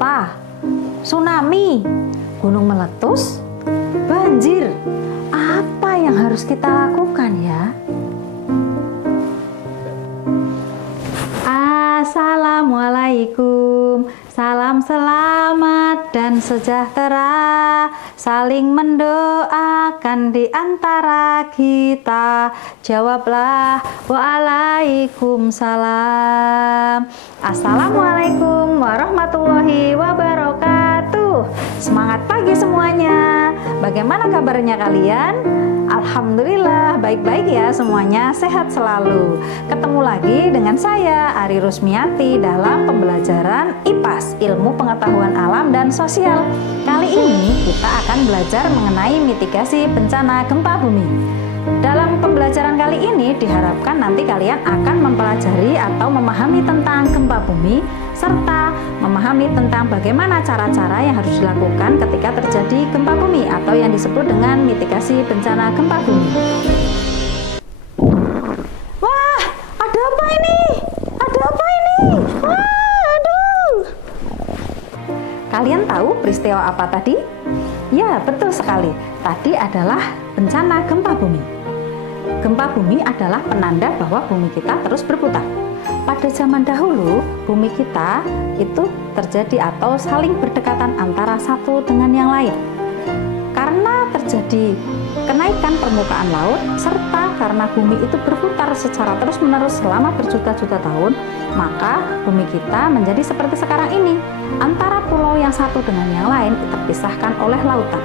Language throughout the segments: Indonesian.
gempa, tsunami, gunung meletus, banjir. Apa yang harus kita lakukan ya? Assalamualaikum, salam selamat dan sejahtera, saling mendoakan di antara kita. Jawablah waalaikumsalam. Assalamualaikum warahmatullahi wabarakatuh. Semangat pagi semuanya. Bagaimana kabarnya kalian? Alhamdulillah baik-baik ya semuanya, sehat selalu. Ketemu lagi dengan saya Ari Rusmiati dalam pembelajaran IPAS, Ilmu Pengetahuan Alam dan Sosial. Kali ini kita akan belajar mengenai mitigasi bencana gempa bumi. Dalam pembelajaran kali ini diharapkan nanti kalian akan mempelajari atau memahami tentang gempa bumi serta memahami tentang bagaimana cara-cara yang harus dilakukan ketika terjadi gempa bumi atau yang disebut dengan mitigasi bencana gempa bumi. Wah, ada apa ini? Ada apa ini? Wah, aduh. Kalian tahu peristiwa apa tadi? Ya, betul sekali. Tadi adalah bencana gempa bumi. Gempa bumi adalah penanda bahwa bumi kita terus berputar. Pada zaman dahulu, bumi kita itu terjadi atau saling berdekatan antara satu dengan yang lain. Karena terjadi kenaikan permukaan laut, serta karena bumi itu berputar secara terus-menerus selama berjuta-juta tahun, maka bumi kita menjadi seperti sekarang ini. Antara pulau yang satu dengan yang lain terpisahkan oleh lautan.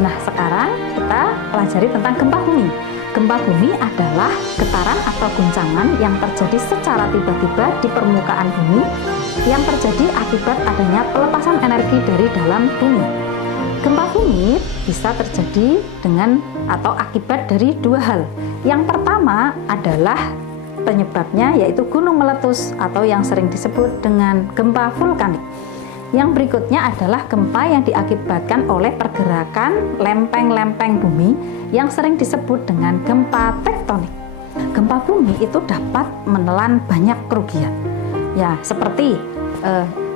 Nah, sekarang kita pelajari tentang gempa bumi. Gempa bumi adalah getaran atau guncangan yang terjadi secara tiba-tiba di permukaan bumi yang terjadi akibat adanya pelepasan energi dari dalam bumi. Gempa bumi bisa terjadi dengan atau akibat dari dua hal. Yang pertama adalah penyebabnya yaitu gunung meletus atau yang sering disebut dengan gempa vulkanik. Yang berikutnya adalah gempa yang diakibatkan oleh pergerakan lempeng-lempeng bumi yang sering disebut dengan gempa tektonik. Gempa bumi itu dapat menelan banyak kerugian. Ya, seperti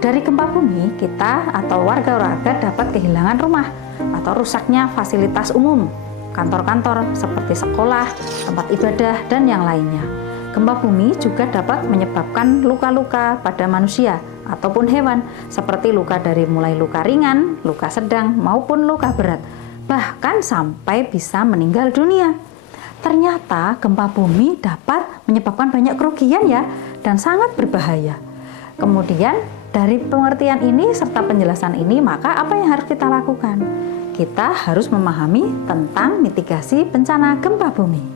dari gempa bumi kita atau warga-warga dapat kehilangan rumah atau rusaknya fasilitas umum, kantor-kantor seperti sekolah, tempat ibadah, dan yang lainnya. Gempa bumi juga dapat menyebabkan luka-luka pada manusia ataupun hewan, seperti luka dari mulai luka ringan, luka sedang, maupun luka berat, bahkan sampai bisa meninggal dunia. Ternyata gempa bumi dapat menyebabkan banyak kerugian ya, dan sangat berbahaya. Kemudian dari pengertian ini serta penjelasan ini, maka apa yang harus kita lakukan? Kita harus memahami tentang mitigasi bencana gempa bumi.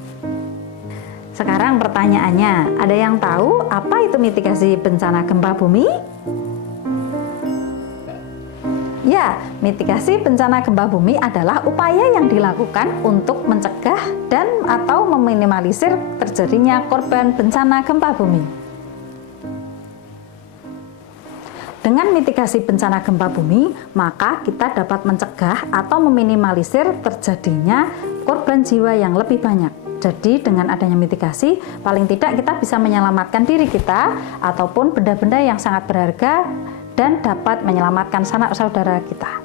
Sekarang pertanyaannya, ada yang tahu apa itu mitigasi bencana gempa bumi? Ya, mitigasi bencana gempa bumi adalah upaya yang dilakukan untuk mencegah dan atau meminimalisir terjadinya korban bencana gempa bumi. Dengan mitigasi bencana gempa bumi, maka kita dapat mencegah atau meminimalisir terjadinya korban jiwa yang lebih banyak. Jadi dengan adanya mitigasi, paling tidak kita bisa menyelamatkan diri kita ataupun benda-benda yang sangat berharga dan dapat menyelamatkan sanak saudara kita.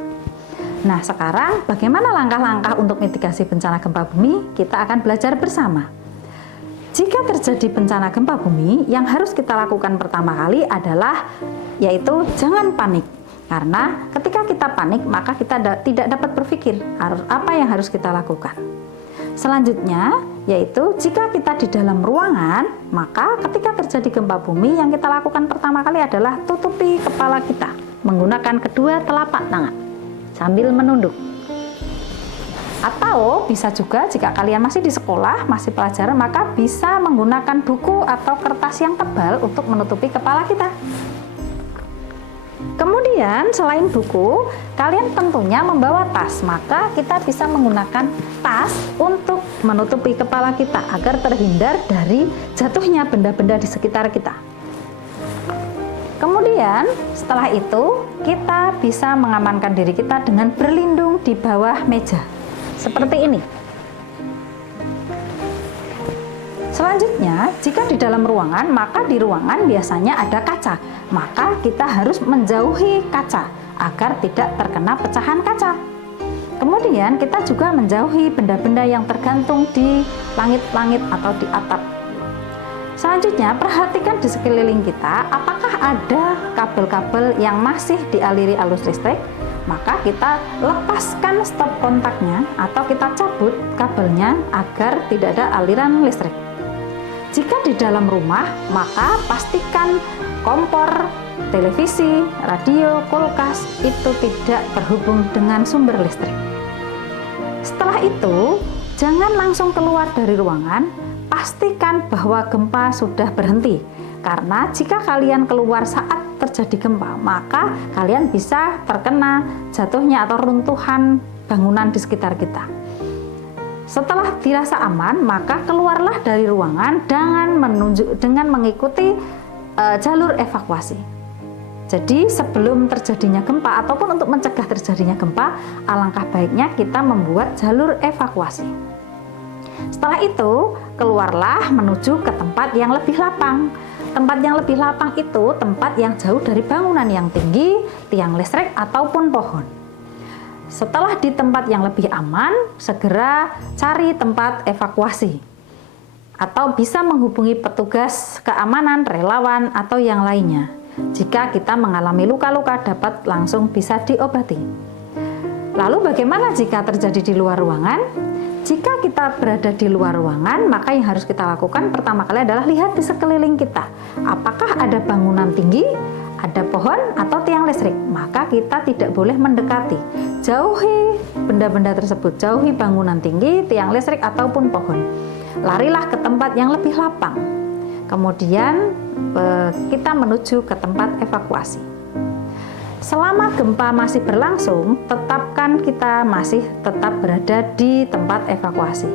Nah, sekarang bagaimana langkah-langkah untuk mitigasi bencana gempa bumi? Kita akan belajar bersama. Jika terjadi bencana gempa bumi, yang harus kita lakukan pertama kali adalah yaitu jangan panik. Karena ketika kita panik, maka kita tidak dapat berpikir apa yang harus kita lakukan. Selanjutnya, yaitu jika kita di dalam ruangan, maka ketika terjadi gempa bumi, yang kita lakukan pertama kali adalah tutupi kepala kita menggunakan kedua telapak tangan sambil menunduk. Atau bisa juga jika kalian masih di sekolah, masih pelajaran, maka bisa menggunakan buku atau kertas yang tebal untuk menutupi kepala kita. Kemudian selain buku, kalian tentunya membawa tas, maka kita bisa menggunakan tas untuk menutupi kepala kita agar terhindar dari jatuhnya benda-benda di sekitar kita. Kemudian setelah itu kita bisa mengamankan diri kita dengan berlindung di bawah meja seperti ini. Selanjutnya, jika di dalam ruangan, maka di ruangan biasanya ada kaca. Maka kita harus menjauhi kaca agar tidak terkena pecahan kaca. Kemudian kita juga menjauhi benda-benda yang tergantung di langit-langit atau di atap. Selanjutnya, perhatikan di sekeliling kita apakah ada kabel-kabel yang masih dialiri arus listrik. Maka kita lepaskan stop kontaknya atau kita cabut kabelnya agar tidak ada aliran listrik. Jika di dalam rumah, maka pastikan kompor, televisi, radio, kulkas itu tidak terhubung dengan sumber listrik. Setelah itu, jangan langsung keluar dari ruangan, pastikan bahwa gempa sudah berhenti. Karena jika kalian keluar saat terjadi gempa, maka kalian bisa terkena jatuhnya atau runtuhan bangunan di sekitar kita. Setelah dirasa aman, maka keluarlah dari ruangan dengan mengikuti jalur evakuasi. Jadi sebelum terjadinya gempa ataupun untuk mencegah terjadinya gempa, alangkah baiknya kita membuat jalur evakuasi. Setelah itu, keluarlah menuju ke tempat yang lebih lapang. Tempat yang lebih lapang itu tempat yang jauh dari bangunan yang tinggi, tiang listrik ataupun pohon. Setelah di tempat yang lebih aman, segera cari tempat evakuasi atau bisa menghubungi petugas keamanan, relawan, atau yang lainnya. Jika kita mengalami luka-luka dapat langsung bisa diobati. Lalu bagaimana jika terjadi di luar ruangan? Jika kita berada di luar ruangan, maka yang harus kita lakukan pertama kali adalah lihat di sekeliling kita. Apakah ada bangunan tinggi, ada pohon atau tiang listrik? Maka kita tidak boleh mendekati. Jauhi benda-benda tersebut, jauhi bangunan tinggi, tiang listrik ataupun pohon. Larilah ke tempat yang lebih lapang. Kemudian kita menuju ke tempat evakuasi. Selama gempa masih berlangsung, tetapkan kita masih tetap berada di tempat evakuasi.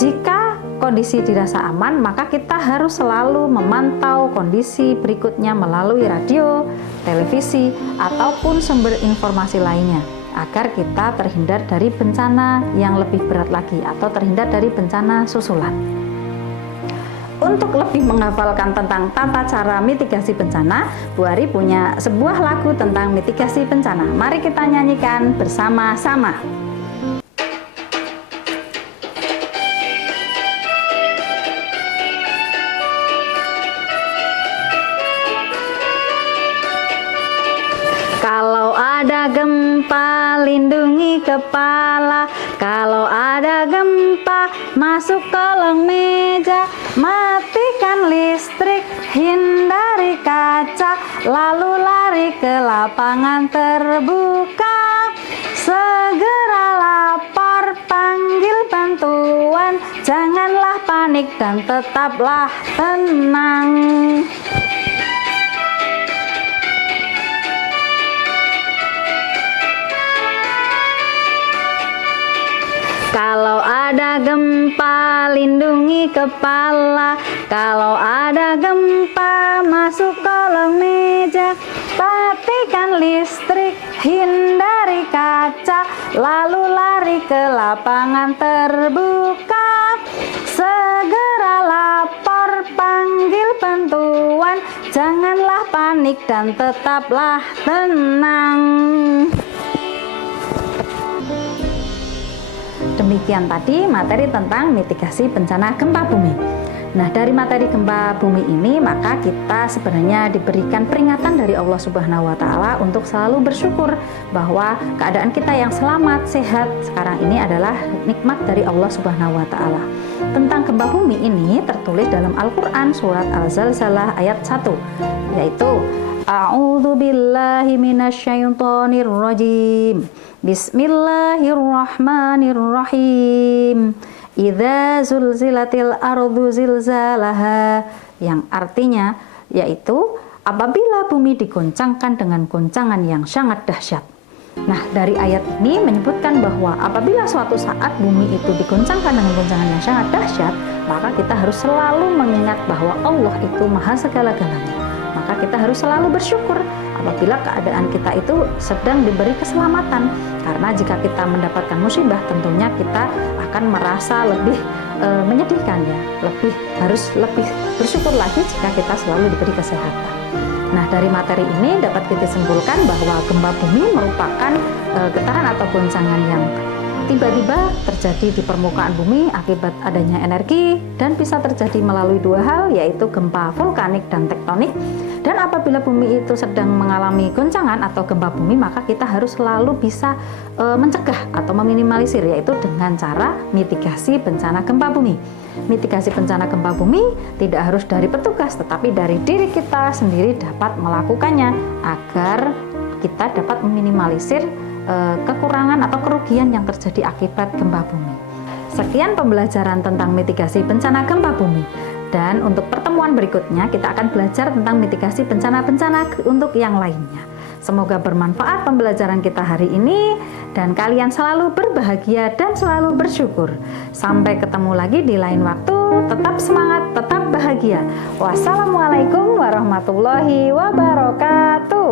Jika kondisi dirasa aman, maka kita harus selalu memantau kondisi berikutnya melalui radio, televisi, ataupun sumber informasi lainnya, agar kita terhindar dari bencana yang lebih berat lagi atau terhindar dari bencana susulan. Untuk lebih menghafalkan tentang tata cara mitigasi bencana, Bu Ari punya sebuah lagu tentang mitigasi bencana. Mari kita nyanyikan bersama-sama. Kalau ada gempa, lindungi kepala. Kalau ada gempa, masuk kolong meja. Matikan listrik, hindari kaca, lalu lari ke lapangan terbuka. Segera lapor, panggil bantuan. Janganlah panik dan tetaplah tenang. Kalau ada gempa, lindungi kepala. Kalau ada gempa, masuk kolong meja. Matikan listrik, hindari kaca, lalu lari ke lapangan terbuka. Segera lapor, panggil bantuan. Janganlah panik dan tetaplah tenang. Demikian tadi materi tentang mitigasi bencana gempa bumi. Nah, dari materi gempa bumi ini, maka kita sebenarnya diberikan peringatan dari Allah Subhanahu wa Ta'ala untuk selalu bersyukur bahwa keadaan kita yang selamat, sehat sekarang ini adalah nikmat dari Allah Subhanahu wa Ta'ala. Tentang gempa bumi ini tertulis dalam Al-Quran surat Al-Zalzalah ayat 1, yaitu A'udzu billahi minasyaitonir rajim. Bismillahirrahmanirrahim. Idza zulzilatil ardu zilzalaha, yang artinya yaitu apabila bumi digoncangkan dengan goncangan yang sangat dahsyat. Nah, dari ayat ini menyebutkan bahwa apabila suatu saat bumi itu digoncangkan dengan goncangan yang sangat dahsyat, maka kita harus selalu mengingat bahwa Allah itu maha segala-galanya. Maka kita harus selalu bersyukur apabila keadaan kita itu sedang diberi keselamatan. Karena jika kita mendapatkan musibah, tentunya kita akan merasa lebih menyedihkan ya. Harus lebih bersyukur lagi jika kita selalu diberi kesehatan. Nah, dari materi ini dapat kita simpulkan bahwa gempa bumi merupakan getaran atau goncangan yang tiba-tiba terjadi di permukaan bumi akibat adanya energi, dan bisa terjadi melalui dua hal, yaitu gempa vulkanik dan tektonik. Dan apabila bumi itu sedang mengalami goncangan atau gempa bumi, maka kita harus selalu bisa mencegah atau meminimalisir, yaitu dengan cara mitigasi bencana gempa bumi. Mitigasi bencana gempa bumi tidak harus dari petugas, tetapi dari diri kita sendiri dapat melakukannya agar kita dapat meminimalisir kekurangan atau kerugian yang terjadi akibat gempa bumi. Sekian pembelajaran tentang mitigasi bencana gempa bumi. Dan untuk pertemuan berikutnya kita akan belajar tentang mitigasi bencana-bencana untuk yang lainnya. Semoga bermanfaat pembelajaran kita hari ini dan kalian selalu berbahagia dan selalu bersyukur. Sampai ketemu lagi di lain waktu. Tetap semangat, tetap bahagia. Wassalamualaikum warahmatullahi wabarakatuh.